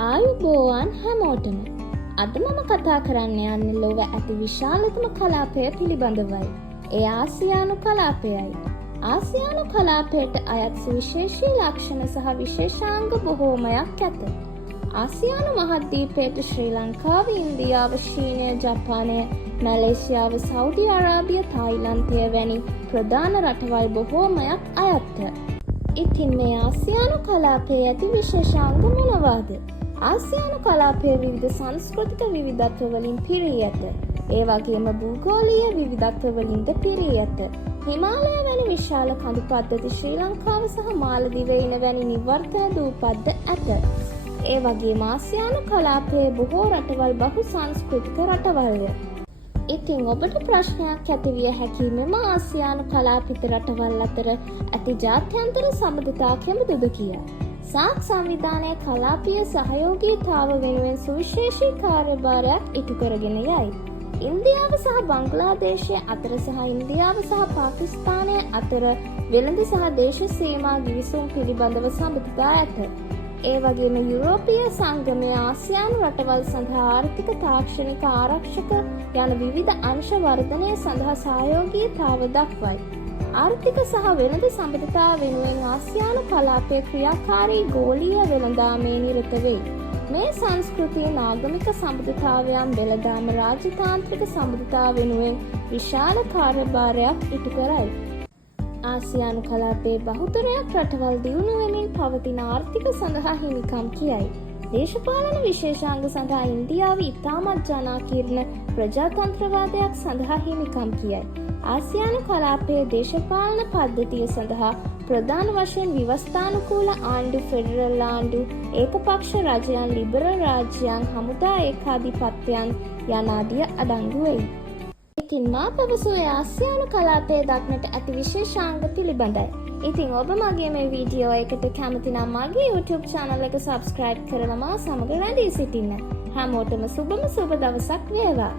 ආයුබෝවන් හැමෝටම. අද මම කතා කරන්න යන්නේ ලොව ඇති විශාලතම කලාපය පිළිබඳවයි. ඒ ආසියානු කලාපයයි. ආසියානු කලාපයට අයත් සුවිශේෂී ලක්ෂණ සහ විශේෂාංග බොහෝමයක් ඇත. ආසියානු මහද්වීපයට ශ්‍රී ලංකාව, ඉන්දියාව, චීනය, ජපානය, මැලේසියාව, සෞදි අරාබිය, තායිලන්තය වැනි ප්‍රධාන රටවල් බොහෝමයක් අයත්ය. ඉතින් මේ ආසියානු කලාපයේ ඇති විශේෂාංග මොනවාද? ආසියානු කලාපය විවිධ සංස්කෘතික විවිධත්ව වලින් පිරී ඇත. ඒ වගේම භූගෝලීය විවිධත්ව වලින්ද පිරී ඇත. හිමාලය වැනි විශාල කඳු පද්ධති ශ්‍රී ලංකාව සහ මාලදිවයින වැනි නිවර්තන දූපත්ද ඇත. ඒ වගේම ආසියානු කලාපයේ බොහෝ රටවල් බහු සංස්කෘතික රටවල්ය. ඉතින් ඔබට ප්‍රශ්නයක් ඇතිවිය හැකි මෙම ආසියානු කලාපිත රටවල් අතර ඇති ජාත්‍යන්තර සබඳතා කෙබඳුද කියා. සාක් සංවිධානය කලාපීය සහයෝගීතාව වෙනුවෙන් සුවිශේෂී කාර්යභාරයක් ඉටු කරගෙන යයි. ඉන්දියාව සහ බංග්ලාදේශය අතර සහ ඉන්දියාව සහ පාකිස්තානය අතර වෙළඳ සහ දේශ සීමා ගිවිසුම් පිළිබඳව සබඳතා ඇත. ඒ වගේම යුරෝපීය සංගමය ආසියානු රටවල් සඳහා ආර්ථික, තාක්ෂණික, ආරක්ෂක යන විවිධ අංශ වර්ධනය සඳහා සහයෝගීතාව දක්වයි. ආර්ථික සහ වෙළඳ සබඳතාව වෙනුවෙන් ආසියානු කලාපය ක්‍රියාකාරී ගෝලීය වෙළඳාමේ නිරත වෙයි. මේ සංස්කෘතිය ආගමික සබඳතාවයන්, වෙළඳාම, රාජතාන්ත්‍රික සබඳතාව වෙනුවෙන් විශාල කාර්යභාරයක් ඉටු කරයි. ආසියානු කලාපයේ බහුතරයක් රටවල් දියුණු වෙමින් පවතින ආර්ථික සඳහා හිමිකම් කියයි. දේශපාලන විශේෂාංග සඳහා ඉන්දියාව ඉතාමත් ජනාකීර්ණ ප්‍රජාතන්ත්‍රවාදයක් සඳහා හිමිකම් කියයි. ආසියානු කලාපයේ දේශපාලන පද්ධතිය සඳහා ප්‍රධාන වශයෙන් ව්‍යවස්ථානුකූල ආණ්ඩු, ෆෙඩරල් ආණ්ඩු, ඒකපක්ෂ රජයන්, ලිබරල් රාජ්‍යයන්, හමුදා ඒකාධිපත්‍යයන් යන ආදිය අඩංගු වෙයි. ඉතින් මා පැවසුවේ ආසියානු කලාපයේ දක්නට ඇති විශේෂාංග පිළිබඳයි. ඉතින් ඔබ මගේ මේ වීඩියෝ එකට කැමති නම් මගේ YouTube channel එක subscribe කරලා මා සමග රැඳී සිටින්න. හැමෝටම සුබම සුබ දවසක් වේවා.